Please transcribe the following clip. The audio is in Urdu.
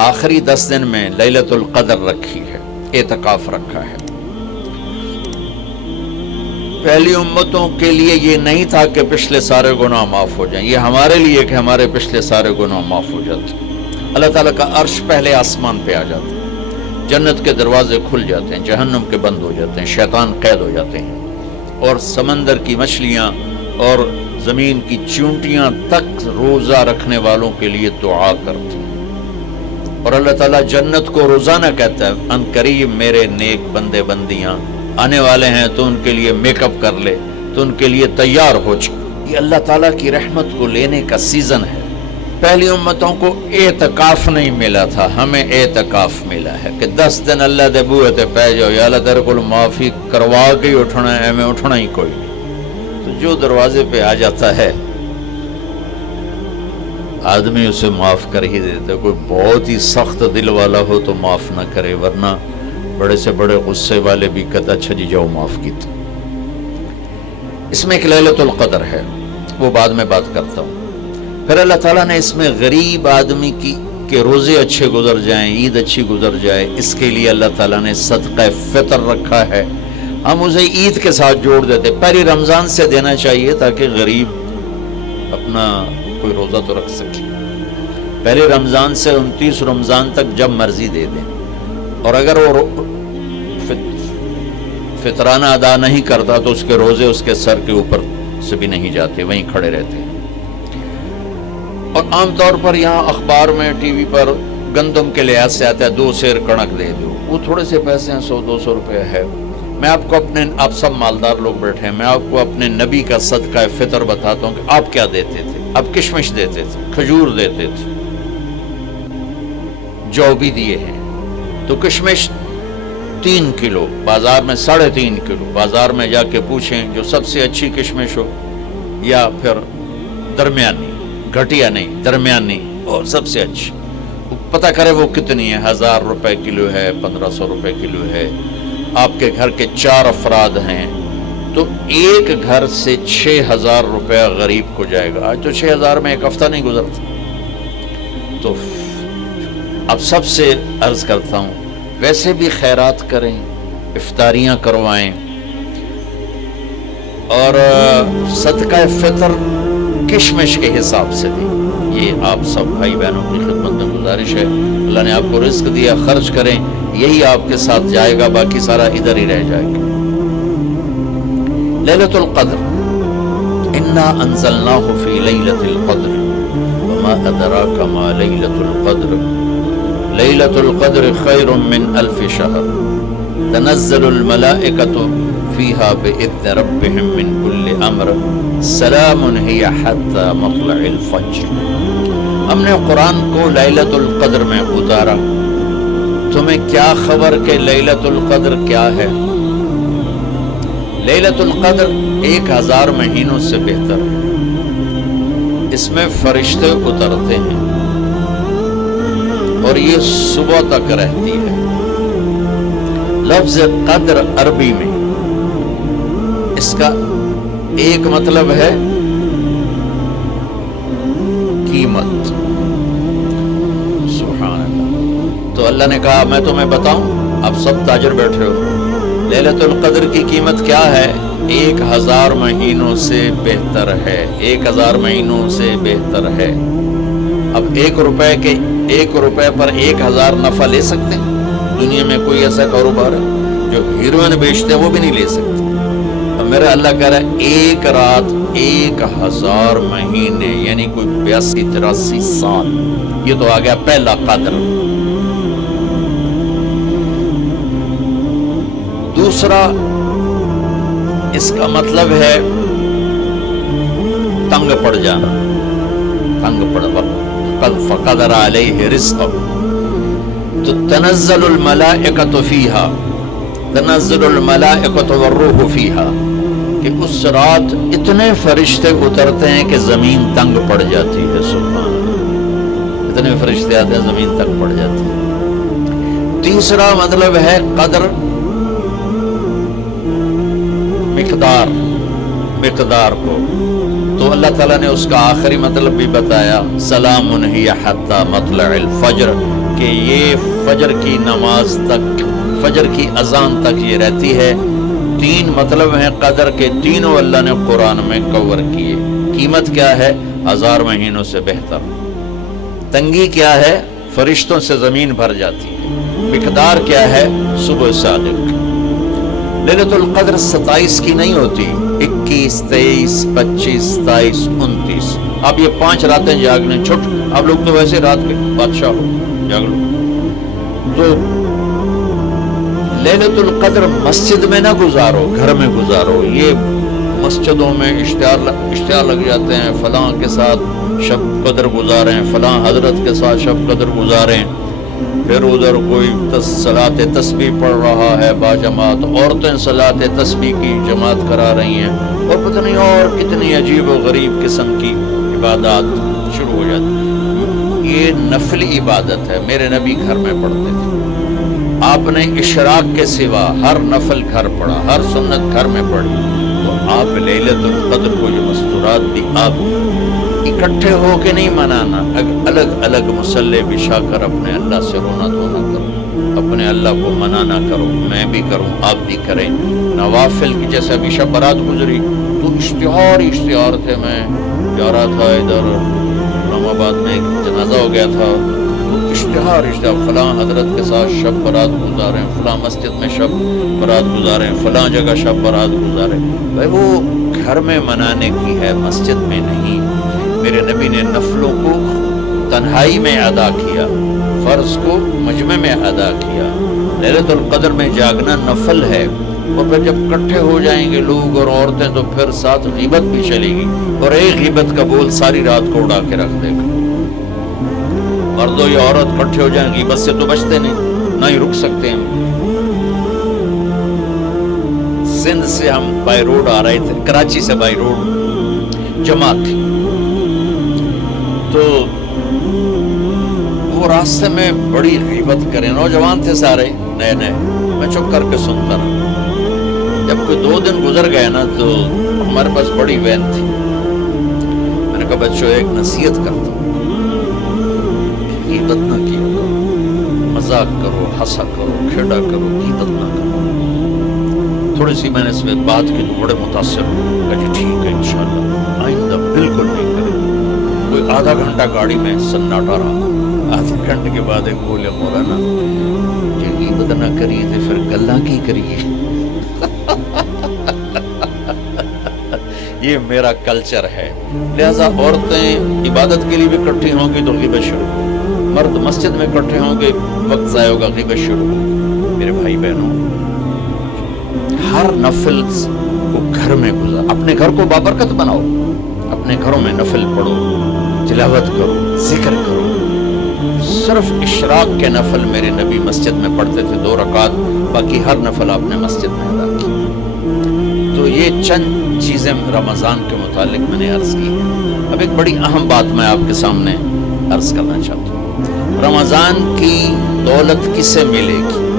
آخری 10 دن میں لیلۃ القدر رکھی ہے، اعتکاف رکھا ہے۔ پہلی امتوں کے لیے یہ نہیں تھا کہ پچھلے سارے گناہ معاف ہو جائیں، یہ ہمارے لیے کہ ہمارے پچھلے سارے گناہ معاف ہو جاتے۔ اللہ تعالیٰ کا عرش پہلے آسمان پہ آ جاتا ہے، جنت کے دروازے کھل جاتے ہیں، جہنم کے بند ہو جاتے ہیں، شیطان قید ہو جاتے ہیں، اور سمندر کی مچھلیاں اور زمین کی چونٹیاں تک روزہ رکھنے والوں کے لیے دعا کرتے ہیں۔ اور اللہ تعالیٰ جنت کو روزانہ کہتا ہے ان قریب میرے نیک بندے بندیاں آنے والے ہیں، تو ان کے لیے میک اپ کر لے، تو ان کے لیے تیار ہو جائے۔ یہ اللہ تعالیٰ کی رحمت کو لینے کا سیزن ہے۔ پہلی امتوں کو اعتکاف نہیں ملا تھا، ہمیں اعتکاف ملا ہے کہ 10 دن اللہ دے بوئے تے پہ جاؤ، یا اللہ تیرے کو معافی کروا کے ہی اٹھنا ہے، ہمیں اٹھنا ہی کوئی نہیں۔ تو جو دروازے پہ آ جاتا ہے آدمی اسے معاف کر ہی دیتا ہے۔ کوئی بہت ہی سخت دل والا ہو تو معاف نہ کرے، ورنہ بڑے سے بڑے غصے والے بھی کہتا اچھا جی جاؤ معاف کیتا۔ اس میں ایک لیلۃ القدر ہے، وہ بعد میں بات کرتا ہوں۔ پھر اللہ تعالیٰ نے اس میں غریب آدمی کے روزے اچھے گزر جائیں، عید اچھی گزر جائے، اس کے لیے اللہ تعالیٰ نے صدقہ فطر رکھا ہے۔ ہم اسے عید کے ساتھ جوڑ دیتے، پہلی رمضان سے دینا چاہیے تاکہ غریب اپنا کوئی روزہ تو رکھ سکے۔ پہلے رمضان سے 29 رمضان تک جب مرضی دے دیں، اور اگر وہ فطرانہ ادا نہیں کرتا تو اس کے روزے اس کے سر کے اوپر سے بھی نہیں جاتے، وہیں کھڑے رہتے ہیں۔ اور عام طور پر یہاں اخبار میں ٹی وی پر گندم کے لحاظ سے آتا ہے 2 سیر کڑک دے دو، وہ تھوڑے سے پیسے ہیں، 100-200 روپے ہے۔ میں آپ کو آپ سب مالدار لوگ بیٹھے ہیں، میں آپ کو اپنے نبی کا صدقہ فطر بتاتا ہوں کہ آپ کیا دیتے تھے۔ آپ کشمش دیتے تھے، کھجور دیتے تھے، جو بھی دیے ہیں۔ تو کشمش 3 کلو، بازار میں 3.5 کلو، بازار میں جا کے پوچھیں جو سب سے اچھی کشمش ہو، یا پھر درمیانی، گھٹیا نہیں درمیانی اور سب سے اچھی، پتہ کرے وہ کتنی ہے، 1000 روپے کلو ہے، 1500 روپے کلو ہے۔ آپ کے گھر کے 4 افراد ہیں تو ایک گھر سے 6000 روپیہ غریب کو جائے گا۔ آج تو 6000 میں ایک ہفتہ نہیں گزرتا۔ تو اب سب سے عرض کرتا ہوں، ویسے بھی خیرات کریں، افطاریاں کروائیں، اور صدقہ فطر کشمش کے حساب سے دیں۔ یہ آپ سب بھائی بہنوں کی خدمت میں گزارش ہے۔ اللہ نے آپ کو رزق دیا، خرچ کریں، یہی آپ کے ساتھ جائے گا، باقی سارا ادھر ہی رہ جائے گا۔ لیلۃ القدر، انا انزلناہ فی لیلۃ القدر وما ادراک ما لیلۃ القدر لیلۃ القدر خیر من 1000 شہر تنزل الملائکۃ فیہا بإذن ربہم من کل امر سلام ہی حتی مطلع الفجر۔ ہم نے قرآن کو لیلۃ القدر میں اتارا، تمہیں کیا خبر کہ لیلۃ القدر کیا ہے؟ لیلۃ القدر 1000 مہینوں سے بہتر ہے۔ اس میں فرشتے اترتے ہیں اور یہ صبح تک رہتی ہے۔ لفظ قدر عربی میں اس کا ایک مطلب ہے قیمت۔ سبحان اللہ۔ تو اللہ نے کہا میں تمہیں بتاؤں، اب سب تاجر بیٹھے ہو، لیلۃ القدر کی قیمت کیا ہے؟ 1000 مہینوں سے بہتر ہے، 1000 مہینوں سے بہتر ہے۔ اب 1 روپے پر 1000 نفع لے سکتے ہیں؟ دنیا میں کوئی ایسا کاروبار ہے؟ جو ہیروئن بیچتے ہیں وہ بھی نہیں لے سکتے۔ اب میرا اللہ کہہ رہا ہے 1 رات 1000 مہینے، یعنی کوئی 82-83 سال۔ یہ تو آ گیا پہلا قدر۔ دوسرا اس کا مطلب ہے تنگ پڑ جانا، تنگ پڑ وقت فقدر علیہ رزقہ۔ تو تنزل الملائکۃ فیہا، تنزل الملائکۃ والروح فیہا، کہ اس رات اتنے فرشتے اترتے ہیں کہ زمین تنگ پڑ جاتی ہے۔ سبحان اللہ، اتنے فرشتے آتے ہیں زمین تنگ پڑ جاتی ہے۔ تیسرا مطلب ہے قدر، مقدار کو، تو اللہ تعالیٰ نے اس کا آخری مطلب بھی بتایا، سلام ہی حتی مطلع الفجر، کہ یہ فجر کی نماز تک، فجر کی اذان تک یہ رہتی ہے۔ 3 مطلب ہیں قدر کے، تینوں اللہ نے قرآن میں کور کیے۔ قیمت کیا ہے؟ 1000 مہینوں سے بہتر۔ تنگی کیا ہے؟ فرشتوں سے زمین بھر جاتی ہے۔ مقدار کیا ہے؟ صبح صادق۔ لیلۃ القدر 27 کی نہیں ہوتی، 21، 23، 25، 27، 29۔ اب یہ 5 راتیں جاگ لیں، چھٹ، آپ لوگ تو ویسے رات کے بادشاہ ہو، جاگ لو۔ تو لیلۃ القدر مسجد میں نہ گزارو، گھر میں گزارو۔ یہ مسجدوں میں اشتہار لگ جاتے ہیں، فلاں کے ساتھ شب قدر گزاریں، فلاں حضرت کے ساتھ شب قدر گزاریں، پھر ادھر کوئی صلاۃ تسبیح پڑھ رہا ہے باجماعت، عورتیں صلاۃ تسبیح کی جماعت کرا رہی ہیں، اور پتہ نہیں اور کتنی عجیب و غریب قسم کی عبادات شروع ہو جاتی۔ یہ نفلی عبادت ہے، میرے نبی گھر میں پڑھتے تھے۔ آپ نے اشراق کے سوا ہر نفل گھر پڑھا، ہر سنت گھر میں پڑھی، تو آپ لیلۃ القدر کو یہ مستورات بھی آپ اکٹھے ہو کے نہیں منانا، الگ الگ مصلی بچھا کر اپنے اللہ سے رونا دھونا کرو، اپنے اللہ کو منانا کرو۔ میں بھی کروں، آپ بھی کریں۔ نوافل کی جیسے ابھی شب برات گزری تو اشتہار تھے، میں جا رہا تھا ادھر اسلام آباد میں ایک جنازہ ہو گیا تھا، اشتہار فلاں حضرت کے ساتھ شب برات گزاریں، فلاں مسجد میں شب برات گزاریں، فلاں جگہ شب برات گزاریں۔ بھائی وہ گھر میں منانے کی ہے، مسجد میں نہیں۔ میرے نبی نے نفلوں کو تنہائی میں ادا کیا، فرض کو مجمع میں ادا کیا۔ لیلۃ القدر میں جاگنا نفل ہے، اور پھر جب اکٹھے ہو جائیں گے لوگ اور عورتیں تو پھر ساتھ غیبت بھی چلے گی، اور ایک غیبت کا بول ساری رات کو اڑا کے رکھ دے گا۔ مردوں یا عورت اکٹھے ہو جائیں غیبت سے تو بچتے نہیں، نہ ہی رک سکتے ہیں۔ سندھ سے ہم بائی روڈ آ رہے تھے، کراچی سے بائی روڈ جماعت تھی، تو وہ راستے میں بڑی غیبت کریں، نوجوان تھے سارے نئے نئے، میں چپ کر کے سنتا رہا۔ جب کوئی 2 دن گزر گئے نا تو ہمارے پاس بڑی وین تھی، میں نے کہا بچوں ایک نصیحت کرتا ہوں، غیبت نہ کیا کرو، مذاق کرو، ہنسا کرو، کھیڑا کرو، غیبت نہ کرو۔ تھوڑی سی میں نے اس میں بات کی تو بڑے متاثر ہو، کہا جی ٹھیک ہے انشاءاللہ آئندہ بالکل نہیں کریں۔ کوئی آدھا گھنٹہ گاڑی میں سناٹا رہا، آدھے گھنٹے کے بعد ایک بولے مولانا جی غیبت نہ کریے تو پھر گلاں کی کریے۔ یہ میرا کلچر ہے، لہذا عورتیں عبادت کے لیے بھی اکٹھی ہوں گی تو غیبت شروع، مرد مسجد میں اکٹھے ہوں گے وقت ضائع ہوگا، غیبت شروع۔ میرے بھائی بہنوں، ہر نفل کو گھر میں گزار، اپنے گھر کو بابرکت بناؤ، اپنے گھروں میں نفل پڑھو، تلاوت کرو، ذکر کرو۔ صرف اشراق کے نفل میرے نبی مسجد میں پڑھتے تھے 2 رکعت، باقی ہر نفل آپ نے مسجد میں ادا کی۔ تو یہ چند چیزیں رمضان کے متعلق میں نے عرض کی۔ اب ایک بڑی اہم بات میں آپ کے سامنے عرض کرنا چاہتا ہوں، رمضان کی دولت کسے ملے گی؟